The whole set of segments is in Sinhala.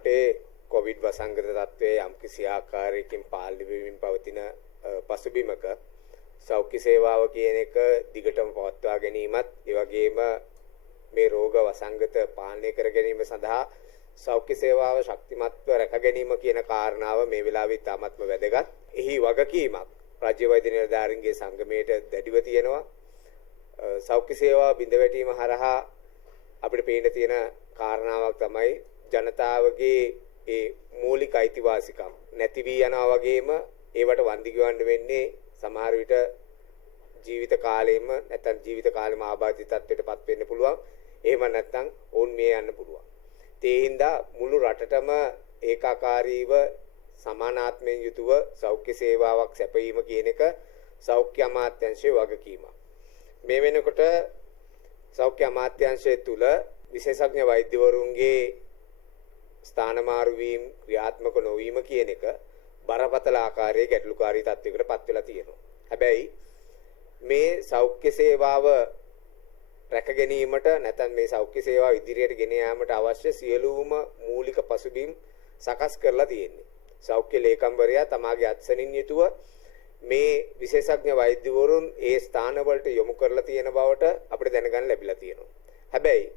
රටේ කොවිඩ් වසංගත තත්ත්වයේ යම්කිසි ආකාරයකින් පාලනය වෙමින් පවතින පසුබිමක සෞඛ්‍ය සේවාව කියන එක දිගටම පවත්වා ගැනීමත් ඒ වගේම මේ රෝග වසංගත පාලනය කර ගැනීම සඳහා සෞඛ්‍ය සේවාව ශක්තිමත්ව රැක ගැනීම කියන කාරණාව මේ වෙලාවේ ඉතාමත්ම වැදගත්. එහි වගකීමක් රාජ්‍ය වෛද්‍ය නිලධාරීන්ගේ සංගමයට දැඩිව තියෙනවා. සෞඛ්‍ය සේවාව බිඳ වැටීම හරහා අපිට පේන තියෙන කාරණාවක් තමයි ජනතාවගේ ඒ මූලික අයිතිවාසිකම් නැති වී යනවා වගේම ඒවට වන්දි ගෙවන්න වෙන්නේ සමහර විට ජීවිත කාලෙම නැත්නම් ජීවිත කාලෙම ආබාධිත තත්ත්වයටපත් වෙන්න පුළුවන්. එහෙම නැත්නම් ඕන් මේ යන්න පුළුවන්. ඒ හින්දා මුළු රටටම ඒකාකාරීව සමානාත්මයෙන් යුතුව සෞඛ්‍ය සේවාවක් සැපයීම කියන එක සෞඛ්‍ය අමාත්‍යාංශයේ වගකීමක්. මේ වෙනකොට සෞඛ්‍ය අමාත්‍යාංශය තුල විශේෂඥ වෛද්‍යවරුන්ගේ ස්ථානමාරු වීම ක්‍රියාත්මක නොවීම කියන එක බරපතල ආකාරයේ ගැටලුකාරී තත්යකට පත් වෙලා තියෙනවා. හැබැයි මේ සෞඛ්‍ය සේවාව රැක ගැනීමට නැත්නම් මේ සෞඛ්‍ය සේවාව ඉදිරියට ගෙන යාමට අවශ්‍ය සියලුම මූලික පසුබිම් සකස් කරලා තියෙන්නේ. සෞඛ්‍ය ලේකම්වරයා තමාගේ අත්සනින් යුතුව මේ විශේෂඥ වෛද්‍යවරුන් ඒ ස්ථානවලට යොමු කරලා තියෙන බවට අපිට දැනගන්න ලැබිලා තියෙනවා. හැබැයි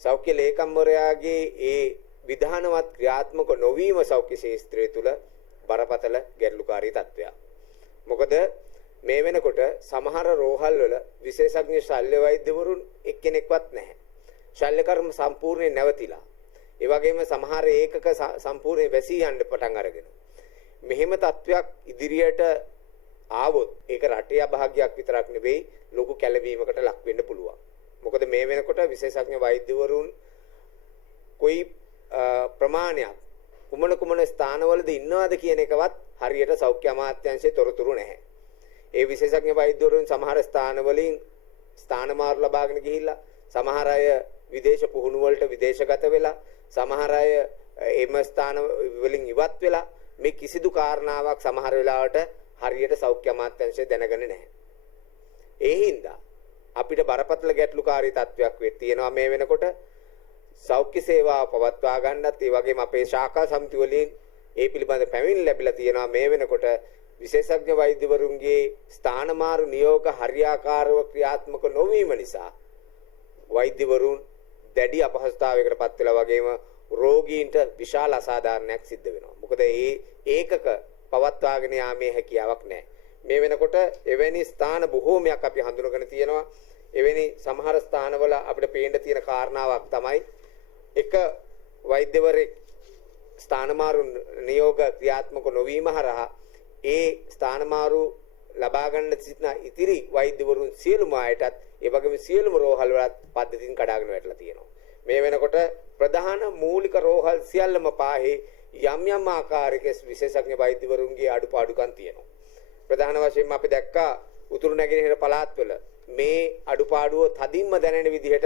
සෞඛ්‍ය ලේකම්වරයාගේ ඒ විධානවත් ක්‍රියාත්මක නොවීම සෞඛ්‍ය ශාස්ත්‍රය තුල බරපතල ගැටලුකාරී තත්ත්වයක්. මොකද මේ වෙනකොට සමහර රෝහල් වල විශේෂඥ ශල්‍ය වෛද්‍යවරුන් එක්කෙනෙක්වත් නැහැ. ශල්‍ය කර්ම සම්පූර්ණයෙන් නැවතිලා. ඒ වගේම සමහර ඒකක සම්පූර්ණයෙන් වැසී යන්න පටන් අරගෙන. මෙහෙම තත්වයක් ඉදිරියට ආවොත් ඒක රටේ අභාග්‍යයක් විතරක් නෙවෙයි ලොකු කැළවීමකට ලක් වෙන්න පුළුවන්. මොකද මේ වෙනකොට විශේෂඥ වෛද්‍යවරුන් කොයි ප්‍රමාණයක් කුමන ස්ථානවලද ඉන්නවද කියන එකවත් හරියට සෞඛ්‍ය අමාත්‍යාංශයේ තොරතුරු නැහැ. ඒ විශේෂඥ වෛද්‍යවරුන් සමහර ස්ථානවලින් ස්ථානමාරු ලබාගෙන ගිහිල්ලා සමහර අය විදේශ පුහුණු වලට විදේශගත වෙලා සමහර අය එම ස්ථාන වලින් ඉවත් වෙලා මේ කිසිදු කාරණාවක් සමහර වෙලාවට හරියට සෞඛ්‍ය අමාත්‍යාංශය දැනගන්නේ නැහැ. ඒ හින්දා අපිට බරපතල ගැටලුකාරී තත්වයක් වෙත් තියෙනවා මේ වෙනකොට සෞඛ්‍ය සේවාව පවත්වා ගන්නත් ඒ වගේම අපේ ශාඛා සමිති වලින් ඒ පිළිබඳ පැමිණිලි ලැබිලා තියෙනවා මේ වෙනකොට විශේෂඥ වෛද්‍යවරුන්ගේ ස්ථානමාරු නියෝග හරියාකාරව ක්‍රියාත්මක නොවීම නිසා වෛද්‍යවරුන් දැඩි අපහසුතාවයකට පත් වෙලා වගේම රෝගීන්ට විශාල අසාධාරණයක් සිද්ධ වෙනවා. මොකද ඒකක පවත්වාගෙන යාමේ හැකියාවක් නැහැ. මේ වෙනකොට එවැනි ස්ථාන බොහෝමයක් අපි හඳුනගෙන තියෙනවා. එවැනි සමහර ස්ථානවල අපිට පේන්න තියෙන කාරණාවක් තමයි එක වෛද්‍යවරයෙක් ස්ථානමාරු නියෝග ක්‍රියාත්මක නොවීම හරහා ඒ ස්ථානමාරු ලබා ගන්න සිටින ඉතිරි වෛද්‍යවරුන් සියලුම අයටත් ඒ වගේම සියලුම රෝහල් වලත් පද්ධතින් කඩාගෙන වැටලා තියෙනවා. මේ වෙනකොට ප්‍රධාන මූලික රෝහල් සියල්ලම පාහේ යම් ආකාරයක විශේෂඥ වෛද්‍යවරුන්ගේ අඩුපාඩුකම් තියෙනවා. ප්‍රධාන වශයෙන්ම අපි දැක්කා උතුරු නැගෙනහිර පළාත්වල මේ අඩුපාඩුව තදින්ම දැනෙන විදිහට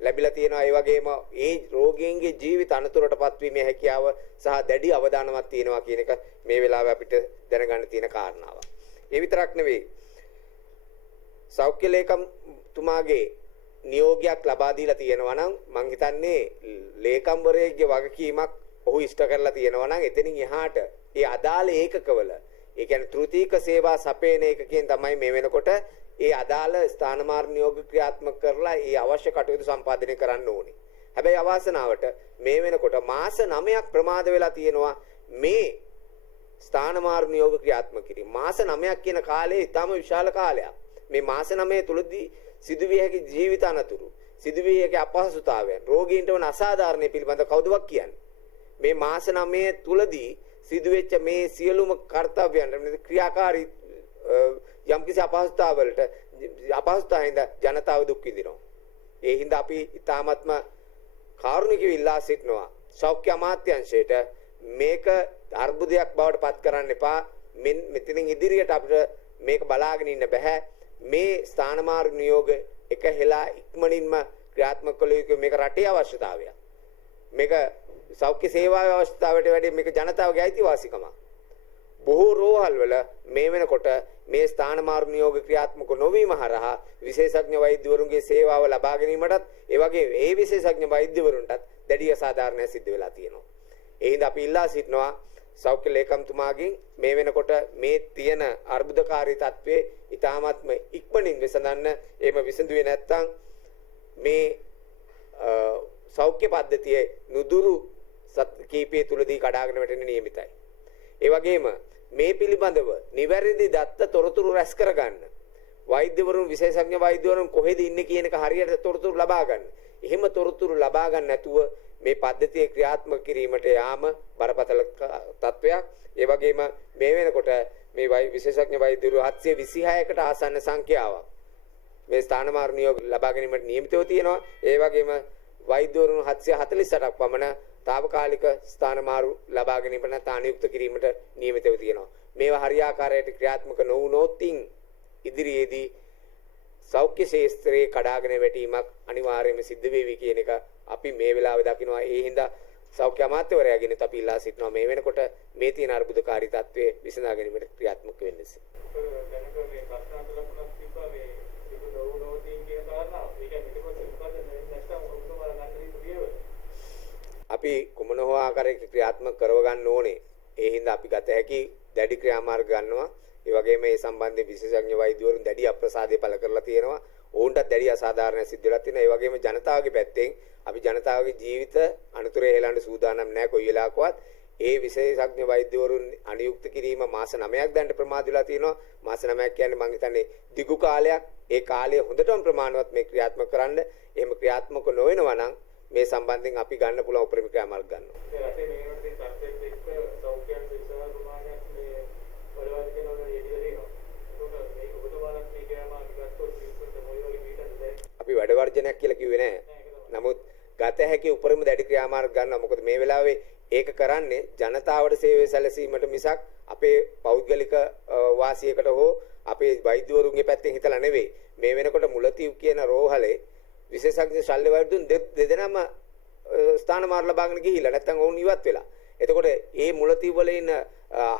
ලැබිලා තියෙනවා. ඒ වගේම ඒ රෝගීන්ගේ ජීවිත අනතුරටපත් වීමේ හැකියාව සහ දැඩි අවධානමක් තියෙනවා කියන එක මේ වෙලාවේ අපිට දැනගන්න තියෙන කාරණාවක්. ඒ විතරක් නෙවෙයි සෞඛ්‍ය ලේකම්තුමාගේ නියෝගයක් ලබා දීලා තියෙනවා නම් මං හිතන්නේ ලේකම්වරයෙක්ගේ වගකීමක් ඔහු ඉෂ්ට කරලා තියෙනවා නම් එතනින් එහාට ඒ අදාළ ඒකකවල ඒ කියන්නේ තෘතීක සේවා සපයන ඒකකයෙන් තමයි මේ වෙනකොට ඒ අදාළ ස්ථානමාරු නියෝග ක්‍රියාත්මක කරලා ඒ අවශ්‍ය කටයුතු සම්පාදනය කරන්න ඕනේ. හැබැයි අවාසනාවට මේ වෙනකොට මාස 9ක් ප්‍රමාද වෙලා තියෙනවා මේ ස්ථානමාරු නියෝග ක්‍රියාත්මක කිරීම. මාස 9ක් කියන කාලය ඊටම විශාල කාලයක්. මේ මාස 9 තුලදී සිදුවිය හැකි ජීවිත අනතුරු, සිදුවිය හැකි අපහසුතාවයන්, රෝගීන්ට වන අසාධාරණ පිළිබඳ කවුදවත් කියන්නේ. මේ මාස 9 තුලදී සිදුවෙච්ච මේ සියලුම කාර්යයන් ක්‍රියාකාරී යම්කිසි අපහසුතාවෙන්ද ජනතාව දුක් විඳිනවා. ඒ හින්දා අපි ඊ타ත්ම කාරුණිකව ඉල්ලා සිටිනවා සෞඛ්‍ය අමාත්‍යාංශයට මේක අර්බුදයක් බවට පත් කරන්න එපා. මෙතනින් ඉදිරියට අපිට මේක බලාගෙන ඉන්න බෑ. මේ ස්ථානමාරු නියෝග එක හෙලා ඉක්මනින්ම ක්‍රියාත්මක කළ යුතු මේක රටේ අවශ්‍යතාවයක්. මේක සෞඛ්‍ය සේවාවේ අවශ්‍යතාවයට වැඩි මේක ජනතාවගේ අයිතිවාසිකමක්. බොහෝ රෝහල් වල මේ වෙනකොට මේ ස්ථානමාරු නියෝග ක්‍රියාත්මක නොවීම හරහා විශේෂඥ වෛද්‍යවරුන්ගේ සේවාව ලබා ගැනීමටත් ඒ වගේ ඒ විශේෂඥ වෛද්‍යවරුන්ටත් දැඩි අසාධාරණයක් සිද්ධ වෙලා තියෙනවා. ඒ හින්දා අපි ඉල්ලා සිටිනවා සෞඛ්‍ය ලේකම්තුමාගෙන් මේ වෙනකොට මේ තියෙන අර්බුදකාරී තත්ත්වයේ ඊ타මාත්ම ඉක්මනින් විසඳන්න. එහෙම විසඳුවේ නැත්නම් මේ සෞඛ්‍ය පද්ධතියේ නුදුරු කීපය තුලදී කඩාගෙන වැටෙන්න නියමිතයි. ඒ වගේම මේ පිළිබඳව නිවැරදි දත්ත තොරතුරු රැස් කරගන්න. වෛද්‍යවරුන් විශේෂඥ වෛද්‍යවරුන් කොහෙද ඉන්නේ කියන එක හරියට තොරතුරු ලබා ගන්න. එහෙම තොරතුරු ලබා ගන්න නැතුව මේ පද්ධතිය ක්‍රියාත්මක කිරීමට යාම බරපතල තත්වයක්. ඒ වගේම මේ වෙනකොට මේ විශේෂඥ වෛද්‍යවරු 726කට ආසන්න සංඛ්‍යාවක් මේ ස්ථානමාරු නියෝග ලබා ගැනීමට නියමිතව තියෙනවා. ඒ වගේම වෛද්‍යවරුන් 748ක් පමණ తాවකාලික ස්ථානමාරු ලබා ගැනීමට නැත්නම් අනුයුක්ත කිරීමට නියමිතව තියෙනවා. මේවා හරියාකාරයට ක්‍රියාත්මක නොවුනොත් ඉදිරියේදී සෞඛ්‍ය ශාස්ත්‍රයේ කඩාගෙන වැටීමක් අනිවාර්යයෙන්ම සිද්ධ වෙවි කියන එක අපි මේ වෙලාවේ දකිනවා. ඒ හින්දා සෞඛ්‍ය අමාත්‍යවරයාගෙන් අපි ඉල්ලා සිටිනවා මේ වෙනකොට මේ තියෙන අර්බුදකාරී තත්ත්වයේ විසඳා ගැනීමට ක්‍රියාත්මක වෙන්න. අපි කුමන හෝ ආකාරයක ක්‍රියාත්මක කරව ගන්න ඕනේ. ඒ හින්දා අපි ගත හැකි දැඩි ක්‍රියාමාර්ග ගන්නවා. ඒ වගේම මේ සම්බන්ධයෙන් විශේෂඥ වෛද්‍යවරුන් දැඩි අප්‍රසාදය පළ කරලා තියෙනවා. ඔවුන්ටත් දැඩි අසාධාරණ සිද්ධ වෙලා තියෙනවා. ඒ වගේම ජනතාවගේ පැත්තෙන් අපි ජනතාවගේ ජීවිත අනුතරේ හෙලන්න සූදානම් නැහැ කොයි වෙලාවකවත්. ඒ විශේෂඥ වෛද්‍යවරුන් අනියුක්ත කිරීම මාස 9ක් දැන් ප්‍රමාද වෙලා තියෙනවා. මාස 9ක් කියන්නේ මම හිතන්නේ දිගු කාලයක්. ඒ කාලය හොඳටම ප්‍රමාණවත් මේ ක්‍රියාත්මක කරන්න. එහෙම ක්‍රියාත්මක නොවෙනවා නම් මේ සම්බන්ධයෙන් අපි ගන්න පුළුවන් උපරිම ක්‍රියාමාර්ග ගන්නවා. අපි වැඩ වර්ජනයක් කියලා කිව්වේ නැහැ. නමුත් ගත හැකි උපරිම දැඩි ක්‍රියාමාර්ග ගන්නවා. මොකද මේ වෙලාවේ ඒක කරන්නේ ජනතාවට සේවය සැලසීමට මිසක් අපේ පෞද්ගලික වාසියකට හෝ අපේ වෛද්‍යවරුන්ගේ පැත්තෙන් හිතලා නෙවෙයි. මේ වෙනකොට මුලතිව් කියන රෝහලේ විශේෂඥ ශල්‍ය වෛද්‍යුන් දෙදෙනාම ස්ථානමාරු ලබාගෙන ගිහිල්ලා නැත්නම් ඔවුන් ඉවත් වෙලා. එතකොට මේ මුලතිව් වල ඉන්න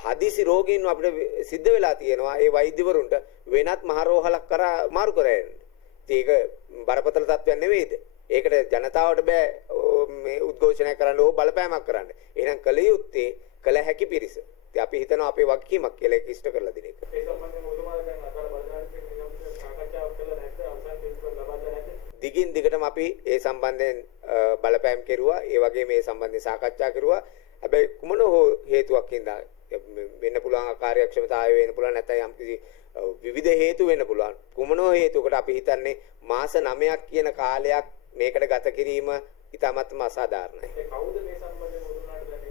හදිසි රෝගීන් අපිට සිද්ධ වෙලා තියෙනවා. ඒ වෛද්‍යවරුන්ට වෙනත් මහ රෝහලක් කරා මාරු කරගෙන. ඒක බරපතල තත්ත්වයක් නෙවෙයිද? ඒකට ජනතාවට බෑ මේ උද්ඝෝෂණය කරන්න ඕ බලපෑමක් කරන්න. එහෙනම් කල යුත්තේ කල හැකි පිරිස. ඉතින් අපි හිතනවා අපේ වගකීමක් කියලා ඒක ඉෂ්ට කරලා දෙන එක. ඒ සම්බන්ධයෙන් ඔබතුමාලා දැන් අදාළ බලධාරීන් සාකච්ඡාවක් කළා නැත්නම් අවසන් පිළිතුර ලබා දෙන්න නැද්ද? දිගින් දිගටම අපි ඒ සම්බන්ධයෙන් බලපෑම් කෙරුවා. ඒ වගේ මේ සම්බන්ධයෙන් සාකච්ඡා කෙරුවා. හැබැයි කුමන හෝ හේතුවක් හින්දා වෙන්න පුළුවන් කාර්යක්ෂමතාවය වෙන්න පුළුවන් නැත්නම් යම්කිසි විවිධ හේතු වෙන්න පුළුවන්. කුමන හෝ හේතුවකට අපි හිතන්නේ මාස 9ක් කියන කාලයක් මේකට ගත කිරීම ඉතාමත්ම අසාධාරණයි. කවුද මේ සම්බන්ධයෙන් උදුනාට දැන්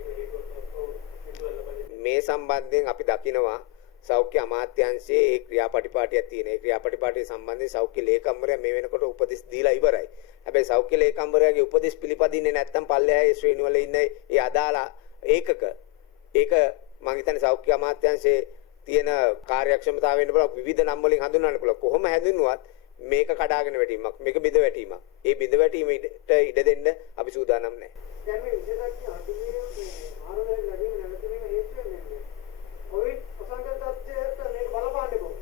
මේ සම්බන්ධයෙන් අපි දකිනවා සෞඛ්‍ය අමාත්‍යාංශයේ ඒ ක්‍රියාපටිපාටියක් තියෙන. ඒ ක්‍රියාපටිපාටිය සම්බන්ධයෙන් සෞඛ්‍ය ලේකම්වරයා මේ වෙනකොට උපදෙස් දීලා ඉවරයි. හැබැයි සෞඛ්‍ය ලේකම්වරයාගේ උපදෙස් පිළිපදින්නේ නැත්නම් පල්ලෙහායේ ශ්‍රේණි වල ඉන්න ඒ අදාළ ඒකක ඒක මම හිතන්නේ සෞඛ්‍ය අමාත්‍යාංශයේ තියෙන කාර්යක්ෂමතාවය වෙන්න පුළුවන් විවිධ නම් වලින් හඳුන්වන්න පුළුවන්. කොහොම හැඳින්නුවත් මේක කඩාගෙන වැටීමක් මේක බිඳ වැටීමක්. ඒ බිඳ වැටීමට ඉඩ දෙන්න අපි සූදානම් නැහැ. දැන් මේ විශේෂඥ අධිවේගයේ ආරෝහණය ලැබීම නැවතුනේම හේතු වෙන්නේ කොවිඩ් වසංගත තත්ත්වයට මේක බලපාන්නේ කොහොමද?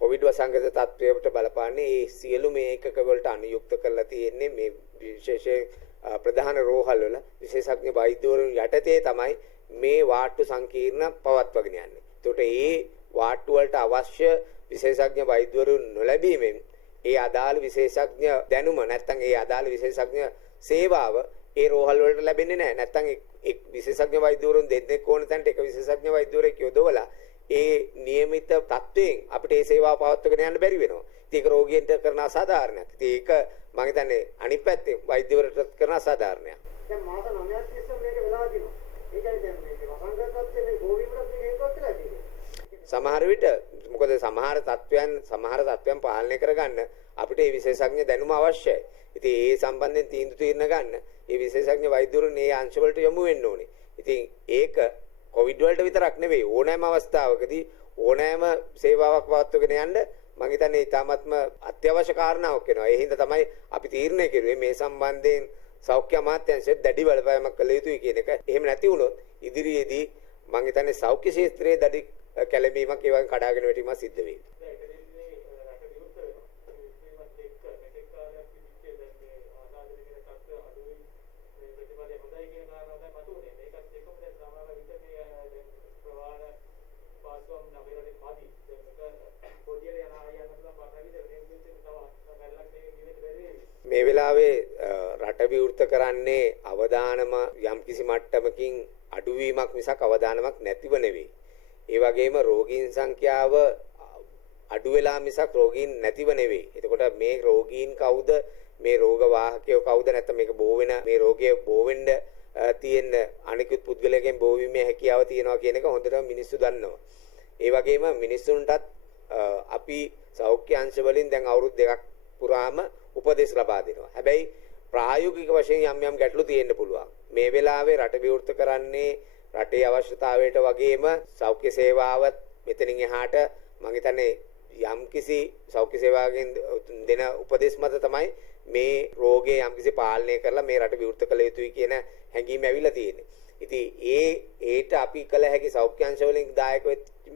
කොවිඩ් වසංගත තත්ත්වයට බලපාන්නේ මේ සියලු මේ ඒකක වලට අනුයුක්ත කරලා තියෙන්නේ මේ විශේෂ ප්‍රධාන රෝහල් වල විශේෂඥ වෛද්‍යවරුන් යටතේ තමයි මේ වාට්ටු සංකීර්ණ පවත්වාගෙන යන්නේ. ඒකට ඒ වාට්ටු වලට අවශ්‍ය විශේෂඥ වෛද්‍යවරුන් නොලැබීමෙන් ඒ අදාළ විශේෂඥ දැනුම නැත්නම් ඒ අදාළ විශේෂඥ සේවාව ඒ රෝහල් වලට ලැබෙන්නේ නැහැ. නැත්නම් එක් විශේෂඥ වෛද්‍යවරුන් දෙන්නෙක් ඕන තැනට එක විශේෂඥ වෛද්‍යවරයෙක් යොදවලා ඒ નિયમિત තත්ත්වයෙන් අපිට ඒ සේවාව පවත්වාගෙන යන්න බැරි වෙනවා. ඉතින් ඒක රෝගීන්ට කරන අසාධාරණයක්. ඉතින් ඒක මම හිතන්නේ අනිත් පැත්තෙන් වෛද්‍යවරට කරන අසාධාරණයක්. දැන් මාස 9ක් තිස්සේ මේක වෙලා තිනවා. ඒකයි දැන් මේක වසංගතත්වයේ මේ ගෝවීමට මේක හේතුවක් කියලා තියෙන්නේ. සමහර විට මොකද සමහර තත්වයන් පාලනය කරගන්න අපිට මේ විශේෂඥ දැනුම අවශ්‍යයි. ඉතින් ඒ සම්බන්ධයෙන් තීන්දුව ගන්න මේ විශේෂඥ වෛද්‍යවරුන් මේ අංශ වලට යොමු වෙන්න ඕනේ. ඉතින් ඒක කොවිඩ් වලට විතරක් නෙවෙයි ඕනෑම අවස්ථාවකදී ඕනෑම සේවාවක් පවත්වාගෙන යන්න මම හිතන්නේ ඊටාත්ම අත්‍යවශ්‍ය කාරණාවක් වෙනවා. ඒ හින්දා තමයි අපි තීරණය කරුවේ මේ සම්බන්ධයෙන් සෞඛ්‍ය අමාත්‍යාංශයෙන් දැඩි බලපෑමක් කළ යුතුයි කියන එක. එහෙම නැති වුණොත් ඉදිරියේදී මම හිතන්නේ සෞඛ්‍ය ක්ෂේත්‍රයේ දැඩි කැළඹීමක් ඒ වගේ කඩාගෙන වැටීමක් සිද්ධ වෙයි. මේ වෙලාවේ රට විවෘත කරන්නේ අවදානම යම්කිසි මට්ටමකින් අඩුවීමක් මිසක් අවදානමක් නැතිව නෙවෙයි. ඒ වගේම රෝගීන් සංඛ්‍යාව අඩු වෙලා මිසක් රෝගීන් නැතිව නෙවෙයි. එතකොට මේ රෝගීන් කවුද? මේ රෝග වාහකයෝ කවුද? නැත්නම් මේක බෝ වෙන මේ රෝගය බෝ වෙන්න තියෙන අනිකුත් පුද්ගලයන්ගෙන් බෝ වීමේ හැකියාව තියෙනවා කියන එක හොඳටම මිනිස්සු දන්නවා. ඒ වගේම මිනිස්සුන්ටත් අපි සෞඛ්‍ය අංශ වලින් දැන් අවුරුදු 2ක් පුරාම උපදෙස් ලබා දෙනවා. හැබැයි ප්‍රායෝගික වශයෙන් යම් යම් ගැටලු තියෙන්න පුළුවන්. මේ වෙලාවේ රට විවෘත කරන්නේ රටේ අවශ්‍යතාවයට වගේම සෞඛ්‍ය සේවාවත් මෙතනින් එහාට මම හිතන්නේ යම්කිසි සෞඛ්‍ය සේවාවෙන් දෙන උපදෙස් මත තමයි මේ රෝගය යම්කිසි පාලනය කරලා මේ රට විවෘත කළ යුතුයි කියන හැඟීම ඇවිල්ලා තියෙන්නේ. ඉතින් ඒට අපි කළ හැකි සෞඛ්‍ය අංශ වලින් දායක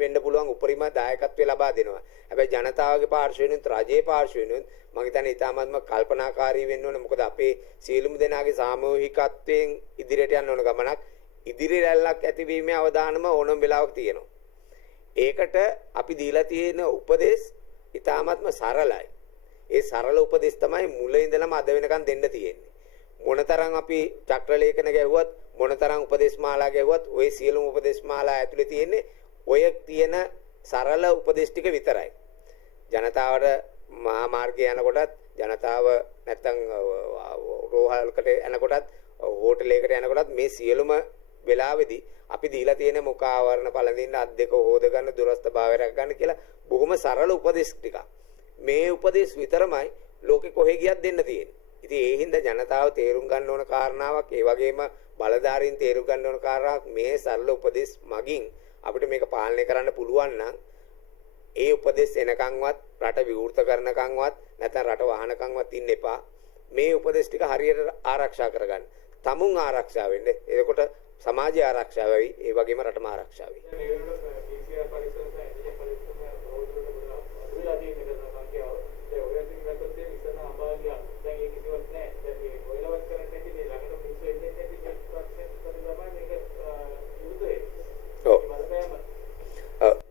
වෙන්න පුළුවන් උපරිම දායකත්වය ලබා දෙනවා. හැබැයි ජනතාවගේ පාර්ශ්වයෙන් රජයේ පාර්ශ්වයෙන් මම හිතන්නේ ඊටාත්ම කල්පනාකාරී වෙන්න ඕනේ. මොකද අපේ සියලුම දෙනාගේ සාමූහිකත්වයෙන් ඉදිරියට යන්න ඕන ගමනක් ඉදිරි රැල්ලක් ඇතිවීමේ අවදානම ඕනම වෙලාවක තියෙනවා. ඒකට අපි දීලා තියෙන උපදේශ ඊටාත්ම සරලයි. ඒ සරල උපදේශ තමයි මුල ඉඳලම අද වෙනකන් දෙන්න තියෙන්නේ. මොනතරම් අපි චක්‍රලේඛන ගැහුවත් මොනතරම් උපදේශ මාලා ගැහුවත් ওই සියලුම උපදේශ මාලා ඇතුලේ තියෙන්නේ ඔය තියෙන සරල උපදේශ ටික විතරයි. ජනතාවට මහා මාර්ගයේ යනකොටත් ජනතාව නැත්තම් රෝහලකට යනකොටත් හෝටලයකට යනකොටත් මේ සියලුම වෙලාවේදී අපි දීලා තියෙන මුඛ ආවරණ පළඳින්න අත් දෙක හොද ගන්න දුරස්ත භාවය රැක ගන්න කියලා බොහොම සරල උපදේශ ටිකක්. මේ උපදේශ විතරමයි ලෝකෙ කොහෙ ගියත් දෙන්න තියෙන්නේ. ඉතින් ඒ හින්දා ජනතාව තේරුම් ගන්න ඕන කාරණාවක් ඒ වගේම බලධාරීන් තේරුම් ගන්න ඕන කාරණාවක් මේ සරල උපදේශ මගින් අපිට මේක පාලනය කරන්න පුළුවන් නම් ඒ උපදේශ එනකන්වත් රට විවෘත කරනකන්වත් නැත්නම් රට වහනකන්වත් ඉන්න එපා. මේ උපදේශ ටික හරියට ආරක්ෂා කරගන්න. තමුන් ආරක්ෂා වෙන්න. එතකොට සමාජය ආරක්ෂා වෙයි. ඒ වගේම රටම ආරක්ෂා වෙයි.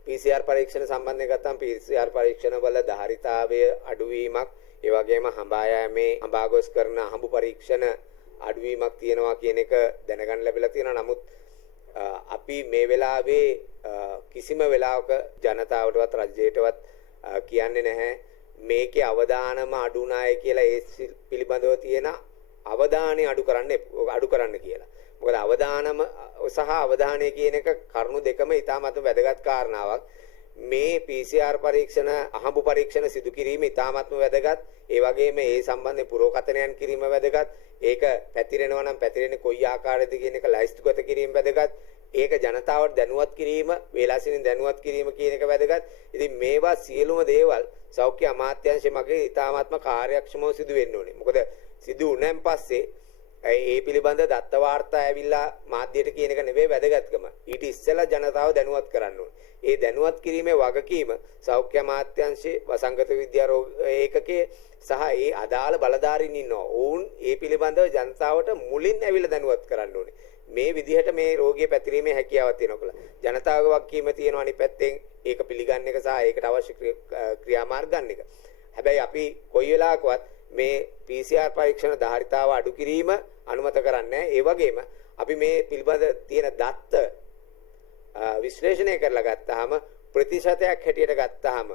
PCR පරීක්ෂණ සම්බන්ධයෙන් ගත්තම PCR පරීක්ෂණ වල ධාරිතාවය අඩුවීමක් ඒ වගේම හඹා යෑමේ හඹා ගොස් කරන හඹු පරීක්ෂණ අඩුවීමක් තියෙනවා කියන එක දැනගන්න ලැබිලා තියෙනවා. නමුත් අපි මේ වෙලාවේ කිසිම වෙලාවක ජනතාවටවත් රජයටවත් කියන්නේ නැහැ මේකේ අවදානම අඩු නාය කියලා ඒ පිළිබඳව තියෙන අවධානය අඩු කරන්න කියලා. මොකද අවදානම සහ අවධානය කියන එක කරුණු දෙකම ඉතාමත් වැදගත් කාරණාවක්. මේ PCR පරීක්ෂණ අහඹු පරීක්ෂණ සිදු කිරීම ඉතාමත්ම වැදගත්. ඒ වගේම ඒ සම්බන්ධයෙන් පුරෝකථනයන් කිරීම වැදගත්. ඒක පැතිරෙනවා නම් පැතිරෙන්නේ කොයි ආකාරයකද කියන එක ලයිස්තුගත කිරීම වැදගත්. ඒක ජනතාවට දැනුවත් කිරීම, වේලාසනින් දැනුවත් කිරීම කියන එක වැදගත්. ඉතින් මේවා සියලුම දේවල් සෞඛ්‍ය අමාත්‍යාංශය මගේ ඉතාමත්ම කාර්යක්ෂමව සිදු වෙන්න ඕනේ. මොකද සිදු වුණාන් පස්සේ ඒ පිළිබඳ දත්ත වාර්තා ඇවිල්ලා මාධ්‍යයට කියන එක නෙවෙයි වැදගත්කම. ඊට ඉස්සෙල්ලා ජනතාව දැනුවත් කරන්න ඕනේ. ඒ දැනුවත් කිරීමේ වගකීම සෞඛ්‍ය අමාත්‍යාංශයේ වසංගත විද්‍යා රෝග ඒකකයේ සහ ඒ අදාළ බලධාරීන් ඉන්නවා. ඔවුන් ඒ පිළිබඳව ජනතාවට මුලින් ඇවිල්ලා දැනුවත් කරන්න ඕනේ. මේ විදිහට මේ රෝගිය පැතිරීමේ හැකියාවක් තියෙනවා කියලා. ජනතාවගේ වගකීම තියෙනවා අනිත් පැත්තෙන් ඒක පිළිගන්න එක සහ ඒකට අවශ්‍ය ක්‍රියාමාර්ග ගන්න එක. හැබැයි අපි කොයි වෙලාවකවත් මේ PCR පරීක්ෂණ ධාරිතාව අඩු කිරීම අනුමත කරන්නේ නැහැ. ඒ වගේම අපි මේ පිළිබඳ තියෙන දත්ත විශ්ලේෂණය කරලා ගත්තාම ප්‍රතිශතයක් හැටියට ගත්තාම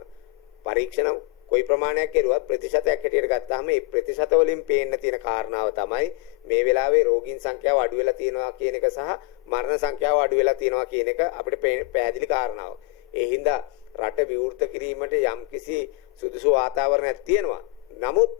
පරීක්ෂණ කොයි ප්‍රමාණයක් කෙරුවත් ප්‍රතිශතයක් හැටියට ගත්තාම මේ ප්‍රතිශත වලින් පේන්න තියෙන කාරණාව තමයි මේ වෙලාවේ රෝගීන් සංඛ්‍යාව අඩු වෙලා තියෙනවා කියන එක සහ මරණ සංඛ්‍යාව අඩු වෙලා තියෙනවා කියන එක අපිට පැහැදිලි කාරණාවක්. ඒ හින්දා රට විවෘත කිරීමට යම්කිසි සුදුසු වාතාවරණයක් තියෙනවා. නමුත්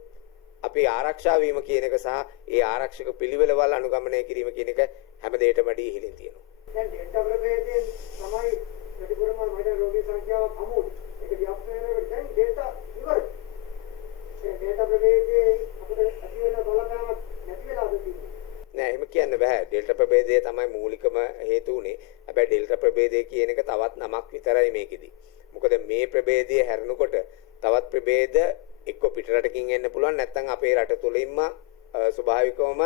අපි ආරක්ෂා වීම කියන එක සහ ඒ ආරක්ෂක පිළිවෙලවල් අනුගමනය කිරීම කියන එක හැම දෙයකටම වැඩි ඉහළින් තියෙනවා. දැන් ඩෙල්ටා ප්‍රභේදයෙන් තමයි ප්‍රතිපුරම මඩ රෝගී සංඛ්‍යාව කමුත්. ඒක ව්‍යාප්ත වෙනකොට දැන් ඩෙල්ටා ඉවරයි. ඒ ඩෙල්ටා ප්‍රභේදයේ අපිට ඇති වෙන බලපෑමක් නැති වෙලාද තියෙන්නේ. නෑ එහෙම කියන්න බෑ. ඩෙල්ටා ප්‍රභේදය තමයි මූලිකම හේතු උනේ. හැබැයි ඩෙල්ටා ප්‍රභේදය කියන එක තවත් නමක් විතරයි මේකෙදි. මොකද මේ ප්‍රභේදය හැරෙනකොට තවත් ප්‍රභේද එක්ක පිටරටකින් එන්න පුළුවන් නැත්නම් අපේ රට තුලින්ම ස්වභාවිකවම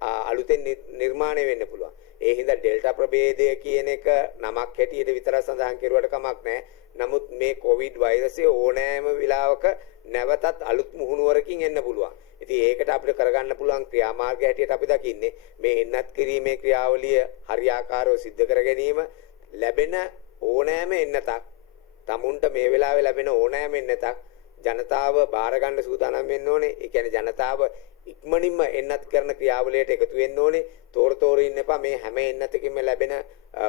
අලුතෙන් නිර්මාණය වෙන්න පුළුවන්. ඒ හින්දා ඩෙල්ටා ප්‍රභේදය කියන එක නමක් හැටියට විතර සඳහන් කරුවට කමක් නැහැ. නමුත් මේ කොවිඩ් වෛරසය ඕනෑම වෙලාවක නැවතත් අලුත් මුහුණුවරකින් එන්න පුළුවන්. ඉතින් ඒකට අපිට කරගන්න පුළුවන් ක්‍රියාමාර්ගය හැටියට අපි දකින්නේ මේ එන්නත් කිරීමේ ක්‍රියාවලිය හරියාකාරව සිද්ධ කර ගැනීම, ලැබෙන ඕනෑම එන්නතක්, tamunට මේ වෙලාවේ ලැබෙන ඕනෑම එන්නතක් ජනතාව බාර ගන්න සූදානම් වෙන්න ඕනේ. ඒ කියන්නේ ජනතාව ඉක්මනින්ම එන්නත් කරන ක්‍රියාවලියට එකතු වෙන්න ඕනේ. තෝර ඉන්න එපා. මේ හැම එන්නතකින්ම ලැබෙන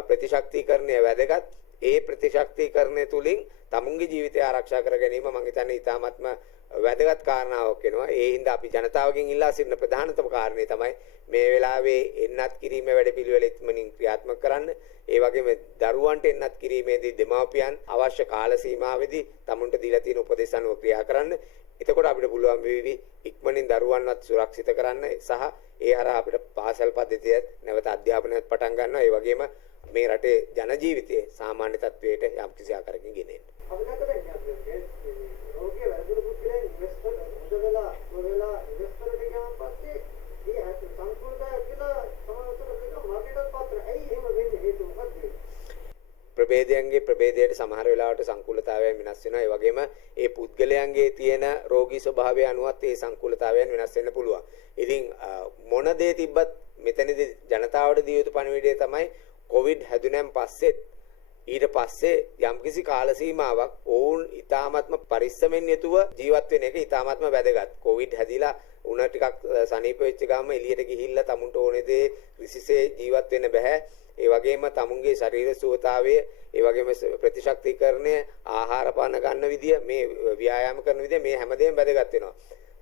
ප්‍රතිශක්තිකරණය වැදගත්. ඒ ප්‍රතිශක්තිකරණය තුලින් tamunගේ ජීවිතය ආරක්ෂා කර ගැනීම මම හිතන්නේ ඉතාමත්ම වැදගත් කාරණාවක් වෙනවා. ඒ හින්දා අපි ජනතාවගෙන් ඉල්ලා සිටින ප්‍රධානතම කාරණේ තමයි මේ වෙලාවේ එන්නත් කිරීමේ වැඩපිළිවෙල ඉක්මනින් ක්‍රියාත්මක කරන්න. ඒ වගේම දරුවන්ට එන්නත් කිරීමේදී දෙමාපියන් අවශ්‍ය කාල සීමාවෙදී tamunට දීලා තියෙන උපදෙස් අනුව ක්‍රියා කරන්න. එතකොට අපිට පුළුවන් වෙවි ඉක්මනින් දරුවන්වත් සුරක්ෂිත කරන්න සහ ඒ හරහා අපිට පාසල් පද්ධතියත් නැවත අධ්‍යාපනයත් පටන් ගන්නවා. ඒ වගේම මේ රටේ ජන ජීවිතයේ සාමාන්‍ය තත්වයට යම්කිසි ආකාරයකින් ගෙනෙන්න. අපි දැක්කද රෝගී වැරදුණු පුද්ගලයන් ඉන්වෙස්ටර් හොඳ වෙලා ඉන්වෙස්ටර්ට ගියාම පස්සේ මේ සංකෘතය කියලා සමහරවිට මේක මාකට් පාත්‍ර ඇයි එහෙම වෙන්නේ හේතුව මොකක්ද? ප්‍රභේදයන්ගේ ප්‍රභේදයට සමහර වෙලාවට සංකූලතාවයන් වෙනස් වෙනවා. ඒ වගේම ඒ පුද්ගලයන්ගේ තියෙන රෝගී ස්වභාවය අනුවත් ඒ සංකූලතාවයන් වෙනස් වෙන්න පුළුවන්. ඉතින් මොන දේ තිබ්බත් මෙතනදී ජනතාවට දිය යුතු පණිවිඩය තමයි කොවිඩ් හැදුනන් පස්සෙත් ඊට පස්සේ යම්කිසි කාල සීමාවක් ඔවුන් ඊ타ත්ම පරිස්සමෙන් යුතුව ජීවත් වෙන එක ඊ타ත්ම වැදගත්. කොවිඩ් හැදිලා උණ ටිකක් සනීප වෙච්ච ගාම එළියට ගිහිල්ලා tamunට ඕනේ දේ රිසිසේ ජීවත් වෙන්න බෑ. ඒ වගේම tamunගේ ශරීර සුවතාවය, ඒ වගේම ප්‍රතිශක්තිකරණය, ආහාර පාන ගන්න විදිය, මේ ව්‍යායාම කරන විදිය, මේ හැමදේම වැදගත් වෙනවා.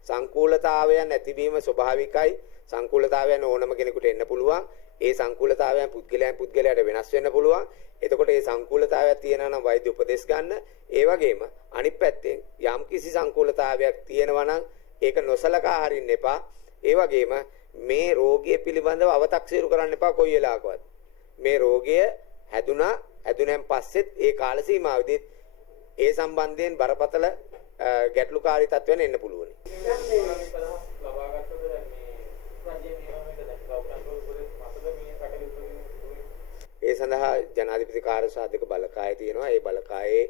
සංකූලතාවයන් ඇතිවීම ස්වභාවිකයි. සංකූලතාවයන් ඕනම කෙනෙකුට එන්න පුළුවන්. ඒ සංකූලතාවයන් පුද්ගලයාට වෙනස් වෙන්න පුළුවන්. එතකොට මේ සංකූලතාවයක් තියෙනවා නම් වෛද්‍ය උපදෙස් ගන්න. ඒ වගේම අනිත් පැත්තෙන් යම් කිසි සංකූලතාවයක් තියෙනවා නම් ඒක නොසලකා හරින්න එපා. ඒ වගේම මේ රෝගය පිළිබඳව අව탁සීරු කරන්න එපා කොයි වෙලාවකවත්. මේ රෝගය හැදුනන් පස්සෙත් ඒ කාල සීමාවෙදී ඒ සම්බන්ධයෙන් බරපතල ගැටලුකාරී තත්ත්වයන් එන්න පුළුවන්. ඒ සඳහා ජනාධිපති කාර්ය සාධක බලකාය තියෙනවා. ඒ බලකායේ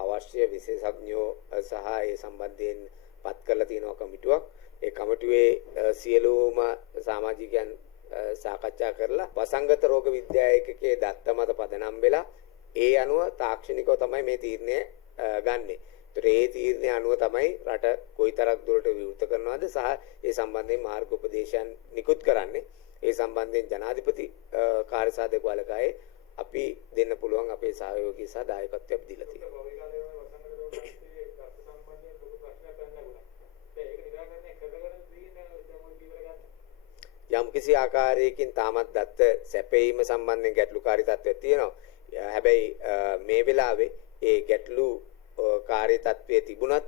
අවශ්‍ය විශේෂඥයෝ සහ ඒ සම්බන්ධයෙන් පත් කරලා තියෙනවා කමිටුවක්. ඒ කමිටුවේ සියලුම සමාජිකයන් සාකච්ඡා කරලා වසංගත රෝග විද්‍යා ඒකකයේ දත්ත මත පදනම් වෙලා ඒ අනුව තාක්ෂණිකව තමයි මේ තීරණය ගන්නෙ. ඒතර ඒ තීරණය අනුව තමයි රට කොයිතරම් දුරට විවෘත කරනවද සහ ඒ සම්බන්ධයෙන් මාර්ග උපදේශයන් නිකුත් කරන්නේ. ඒ සම්බන්ධයෙන් ජනාධිපති කාර්ය සාධක බලකායේ අපි දෙන්න පුළුවන් අපේ සහයෝගී සහ දායකත්වය අපි දීලා තියෙනවා. යම්කිසි ආකාරයකින් තාමත් දත්ත සැපයීම සම්බන්ධයෙන් ගැටලුකාරී තත්ත්වයක් තියෙනවා. හැබැයි මේ වෙලාවේ ඒ ගැටලුකාරී තත්ත්වයේ තිබුණත්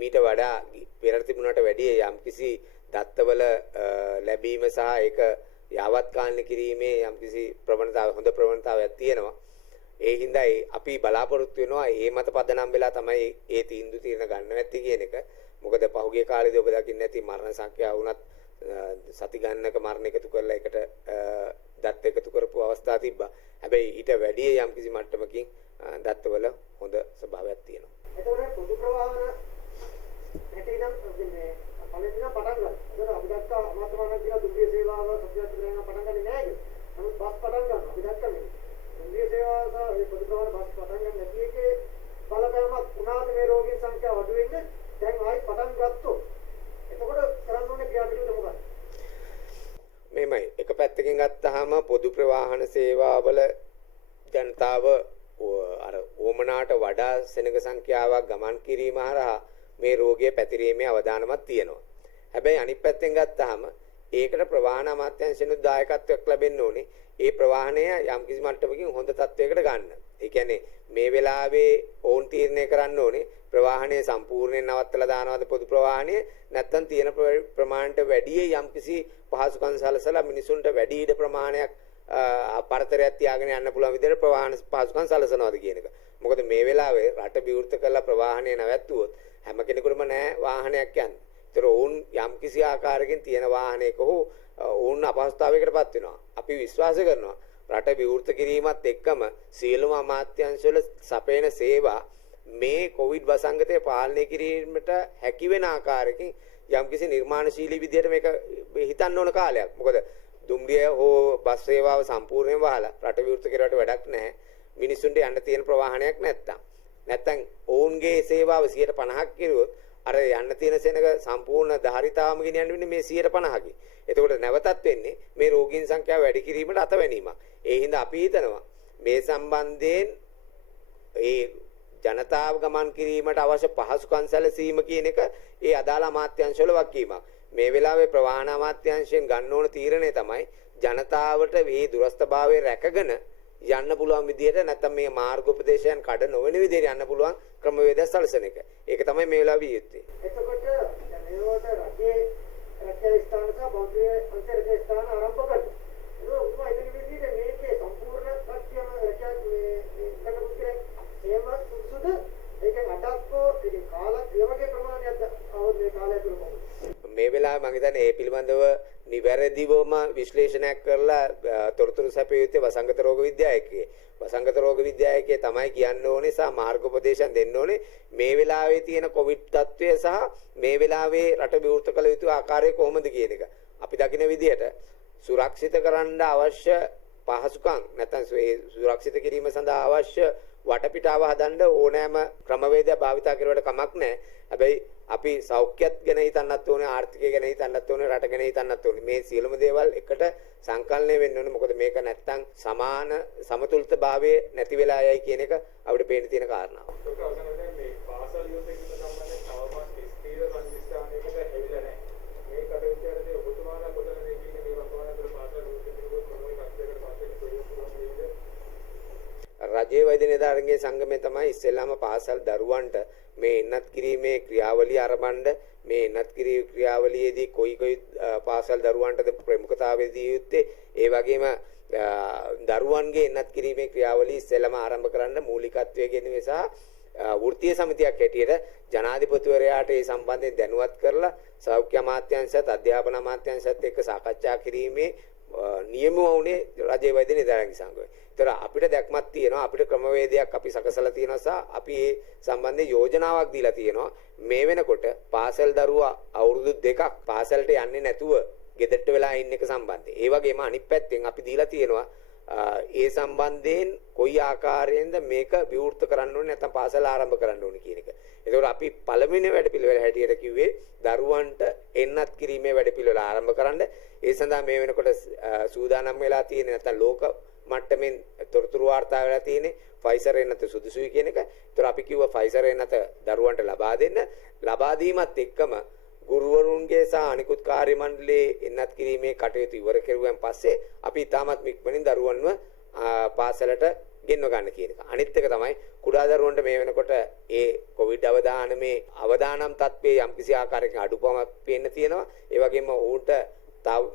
මීට වඩා පෙර තිබුණට වැඩිය යම්කිසි දත්තවල ලැබීම සහ ඒක යාවත් කාලන කිරීමේ යම්කිසි හොඳ ප්‍රවණතාවයක් තියෙනවා. ඒ හින්දා අපි බලාපොරොත්තු වෙනවා මේ මත පදනම් වෙලා තමයි ඒ තීන්දුව ගන්න නැති කියන එක. මොකද පහුගිය කාලේදී ඔබ දකින්න ඇති මරණ සංඛ්‍යාව වුණත් සති ගන්නක මරණ එකතු කරලා ඒකට දත් එකතු කරපු අවස්ථා තිබ්බා. හැබැයි ඊට වැඩි යම්කිසි මට්ටමකින් දත්වල හොඳ ස්වභාවයක් තියෙනවා. එතකොට පොදු ප්‍රවාහන හැටිනම් මේ පළවෙනිම පටන් ගන්න. ඒක අපි දැක්කා අමාත්‍යමාන කියලා දුර්ගය සේවාව සත්‍යත්‍රාණ පටන් ගන්නේ නැහැ. නමුත් බස් පටන් ගන්නවා. අපි දැක්කා මේ දුර්ගය සේවාව සහ මේ පොදු ප්‍රවාහන බස් පටන් ගන්න නැති එකේ බලපෑමක් වුණාද මේ රෝගීන් සංඛ්‍යාව අඩු වෙන්නේ? දැන් ආයි පටන් ගත්තොත් එතකොට කරන්න ඕනේ ක්‍රියාපිළිවෙල මොකක්ද? මේමයි එක පැත්තකින් ගත්තාම පොදු ප්‍රවාහන සේවාවල ජනතාව අර ඕමනාට වඩා සෙනග සංඛ්‍යාවක් ගමන් කිරීම හරහා මේ රෝගය පැතිරීමේ අවදානමක් තියෙනවා. හැබැයි අනිත් පැත්තෙන් ගත්තාම ඒකට ප්‍රවාහන අමාත්‍යාංශෙනුත් දායකත්වයක් ලැබෙන්න ඕනේ. ඒ ප්‍රවාහනය යම්කිසි මට්ටමකින් හොඳ තත්වයකට ගන්න. ඒ කියන්නේ මේ වෙලාවේ ඕන් තීරණය කරන්න ඕනේ ප්‍රවාහනය සම්පූර්ණයෙන් නවත්තලා දානවද පොදු ප්‍රවාහනය නැත්නම් තියෙන ප්‍රමාණයට වැඩි යම්කිසි පහසුකම් සලසලා මිනිසුන්ට වැඩි ඉඩ ප්‍රමාණයක් පරතරයක් තියාගෙන යන්න පුළුවන් විදිහට ප්‍රවාහන පහසුකම් සලසනවාද කියන එක. මොකද මේ වෙලාවේ රට විවෘත කරලා ප්‍රවාහනය නැවැත්තුවොත් හැම කෙනෙකුටම නෑ වාහනයක් යන්න. ඒතර ඕන් යම්කිසි ආකාරයකින් තියෙන වාහනයක ඔවුන් අපහසුතාවයකටපත් වෙනවා. අපි විශ්වාස කරනවා රට විවෘත කිරීමත් එක්කම සියලුම අමාත්‍යාංශවල සපයන සේවා මේ කොවිඩ් වසංගතය පාලනය කිරීමට හැකි වෙන ආකාරයකින් යම්කිසි නිර්මාණශීලී විදියට මේක හිතන්න ඕන කාලයක්. මොකද දුම්රිය හෝ බස් සේවාව සම්පූර්ණයෙන් වහලා රට විවෘත කිරීමට වැඩක් නැහැ. මිනිස්සුන්ට යන්න තියෙන ප්‍රවාහනයක් නැත්තම් ඔවුන්ගේ සේවාව 50%ක් කිරුවොත් අර යන්න තියෙන සෙනඟ සම්පූර්ණ ධාරිතාවම ගෙනියන්න වෙන්නේ මේ 50%කින්. එතකොට නැවතත් වෙන්නේ මේ රෝගීන් සංඛ්‍යාව වැඩි කිරීමට අතවැණීමක්. ඒ හින්දා අපි හිතනවා මේ සම්බන්ධයෙන් ඒ ජනතාව ගමන් කිරීමට අවශ්‍ය පහසුකම් සැලසීම කියන එක ඒ අදාළ අමාත්‍යාංශවල වගකීමක්. මේ වෙලාවේ ප්‍රවාහන අමාත්‍යාංශයෙන් ගන්න ඕන තීරණය තමයි ජනතාවට මේ දුරස්ථභාවය රැකගෙන යන්න පුළුවන් විදිහට නැත්නම් මේ මාර්ගෝපදේශයන් කඩ නොවන විදිහට යන්න පුළුවන් ක්‍රමවේද සැලසෙන එක. ඒක තමයි මේ වෙලාවේ යුත්තේ. එතකොට දැන් මේවට රජයේ ස්ථාන සහ බෞද්ධ අන්තරජ ස්ථාන ආරම්භ කරනවා. ඒක උතුම් ඉදිරි විදිහට මේකේ සම්පූර්ණ රජ්‍යම රජයේ එහෙම සුදුසුද? ඒකෙන් අඩක්කෝ ඉතින් කාල ක්‍රියාවගේ ප්‍රමාණයක් අවුරුදු කාලය තුල කොහොමද? මේ වෙලාවේ මම හිතන්නේ ඒ පිළිබඳව නිවැරදිවම විශ්ලේෂණයක් කරලා තොරතුරු සැපිය යුත්තේ වසංගත රෝග විද්‍යාවකගේ. වසංගත රෝග විද්‍යාවකේ තමයි කියන්න ඕනේ සහ මාර්ගෝපදේශයන් දෙන්න ඕනේ මේ වෙලාවේ තියෙන කොවිඩ් තත්ත්වය සහ මේ වෙලාවේ රට විවෘත කළ යුතු ආකාරය කොහොමද කියන එක. අපි දකින විදිහට සුරක්ෂිත කරන්න අවශ්‍ය පහසුකම් නැත්නම් සුරක්ෂිත කිරීම සඳහා අවශ්‍ය වටපිටාව හදන්න ඕනෑම ක්‍රමවේදයක් භාවිතා කරුවට කමක් නැහැ. හැබැයි අපි සෞඛ්‍යත් ගැන හිතන්නත් ඕනේ, ආර්ථිකය ගැන හිතන්නත් ඕනේ, රට ගැන හිතන්නත් ඕනේ. මේ සියලුම දේවල් එකට සංකලනය වෙන්න ඕනේ. මොකද මේක නැත්තම් සමාන සමතුලිතභාවය නැති වෙලා යයි කියන එක අපිට පේන්න තියෙන කාරණාව. ඒක අවසානයේ මේ පාසල් යොතකින් සම්බන්ධයෙන් තවමත් ස්ථීර සංවිධානයකට ඇවිල්ලා නැහැ. මේ කටයුත්තේදී ඔබතුමාලා කොතනද කියන්නේ මේ වර්තමාන තුළ පාසල් යොතකින් මොනවද කටයුත්තකට පාසල් ප්‍රයෝජන රජයේ වෛද්‍ය නිලධාරීන්ගේ සංගමය තමයි ඉස්සෙල්ලාම පාසල් දරුවන්ට මේ එන්නත් කිරීමේ ක්‍රියාවලිය ආරම්භන්න මේ එන්නත් කිරීමේ ක්‍රියාවලියේදී කොයි පාසල් දරුවන්ටද ප්‍රමුඛතාවය දී යුත්තේ ඒ වගේම දරුවන්ගේ එන්නත් කිරීමේ ක්‍රියාවලිය ඉස්සෙල්ලාම ආරම්භ කරන්න මූලිකත්වයේ ගැනීම සහ වෘත්තීය සමිතියක් හැටියට ජනාධිපතිවරයාට ඒ සම්බන්ධයෙන් දැනුවත් කරලා සෞඛ්‍ය අමාත්‍යාංශයත් අධ්‍යාපන අමාත්‍යාංශයත් එක්ක සාකච්ඡා කිරීමේ නියම වුණේ රජයේ වෛද්‍ය නිලධාරීන්ගේ සංගමය. ඒතර අපිට දැක්මක් තියෙනවා අපිට ක්‍රමවේදයක් අපි සකසලා තියෙනවා සහ අපි ඒ සම්බන්ධයෙන් යෝජනාවක් දීලා තියෙනවා. මේ වෙනකොට පාසල් දරුවා අවුරුදු 2ක් පාසලට යන්නේ නැතුව ගෙදරට වෙලා ඉන්න එක සම්බන්ධයෙන්. ඒ වගේම අනිත් පැත්තෙන් අපි දීලා තියෙනවා ඒ සම්බන්ධයෙන් කොයි ආකාරයෙන්ද මේක විවෘත කරන්න ඕනේ නැත්නම් පාසල ආරම්භ කරන්න ඕනේ කියන එක. ඒකෝර අපි පළවෙනි වැඩපිළිවෙල හැටියට කිව්වේ දරුවන්ට එන්නත් කිරීමේ වැඩපිළිවෙල ආරම්භ කරන්න. ඒ සඳහා මේ වෙනකොට සූදානම් වෙලා තියෙන නැත්නම් ලෝක මට්ටමින් තොරතුරු වාර්තා වෙලා තියෙන්නේ ෆයිසර් එන්නත සුදුසුයි කියන එක. ඒතර අපි කිව්වා ෆයිසර් එන්නත දරුවන්ට ලබා දෙන්න. ලබා දීමත් එක්කම ගුරුවරුන්ගේ සහ අනිකුත් කාර්ය මණ්ඩලයේ එන්නත් කිරීමේ කටයුතු ඉවර කෙරුවෙන් පස්සේ අපි තාමත් ඉක්මනින් දරුවන්ව පාසලට ගෙන්ව ගන්න කියන එක. අනිත් එක තමයි කුඩා දරුවන්ට මේ වෙනකොට ඒ කොවිඩ් අවදානමේ අවදානම් තත්ත්වයේ යම්කිසි ආකාරයකින් අඩුපාවක් පේන්න තියෙනවා. ඒ වගේම ඌට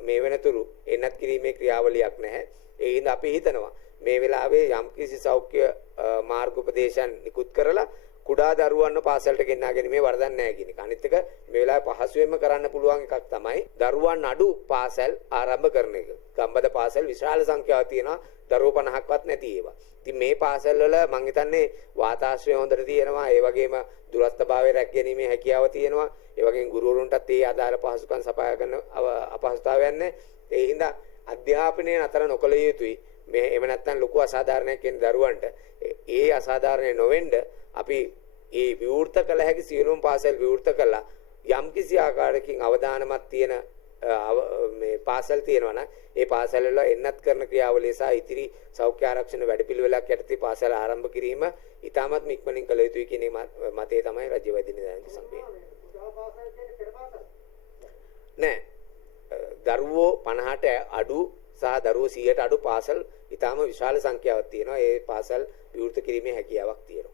මේ වෙනතුරු එන්නත් කිරීමේ ක්‍රියාවලියක් නැහැ. ඒ හින්දා අපි හිතනවා මේ වෙලාවේ යම්කිසි සෞඛ්‍ය මාර්ගෝපදේශයන් නිකුත් කරලා කුඩා දරුවන්ව පාසලට ගෙන්නා ගැනීමේ වරදක් නැහැ කියන එක. අනිත් එක මේ වෙලාවේ පහසුවෙන්ම කරන්න පුළුවන් එකක් තමයි දරුවන් අඩු පාසල් ආරම්භ කරන එක. ගම්බද පාසල් විශාල සංඛ්‍යාවක් තියෙනවා. දරුවෝ 50ක්වත් නැති ඒවා. ඉතින් මේ පාසල් වල මම හිතන්නේ වාතාශ්‍රය හොඳට තියෙනවා. ඒ වගේම දුරස්ථභාවය රැකගැනීමේ හැකියාව තියෙනවා. ඒ වගේම ගුරුවරුන්ටත් ඒ ආධාර පහසුකම් සපයා ගන්න අපහසුතාවයක් නැහැ. ඒ හින්දා අධ්‍යාපනය නතර නොකළ යුතුයි. මේ එහෙම නැත්නම් ලොකු අසාධාරණයක් කියන දරුවන්ට ඒ අසාධාරණය නොවෙන්න අපි ඒ විවෘත කළ හැකි සියලුම පාසල් විවෘත කළා යම්කිසි ආකාරයකින් අවදානමක් තියෙන මේ පාසල් තියෙනවා නම් ඒ පාසල් වල එන්නත් කරන ක්‍රියාවලිය සහ ඉතිරි සෞඛ්‍ය ආරක්ෂණ වැඩපිළිවෙලක් යටතේ පාසල් ආරම්භ කිරීම ඉතාමත් ඉක්මනින් කළ යුතුයි කියන මතය තමයි රජ්‍ය වෛද්‍ය නිලධාරීන්ගේ සංගමය. නෑ දරුවෝ 50ට අඩු සහ දරුවෝ 100ට අඩු පාසල් ඉතාම විශාල සංඛ්‍යාවක් තියෙනවා. ඒ පාසල් විවෘත කිරීමේ හැකියාවක් තියෙනවා.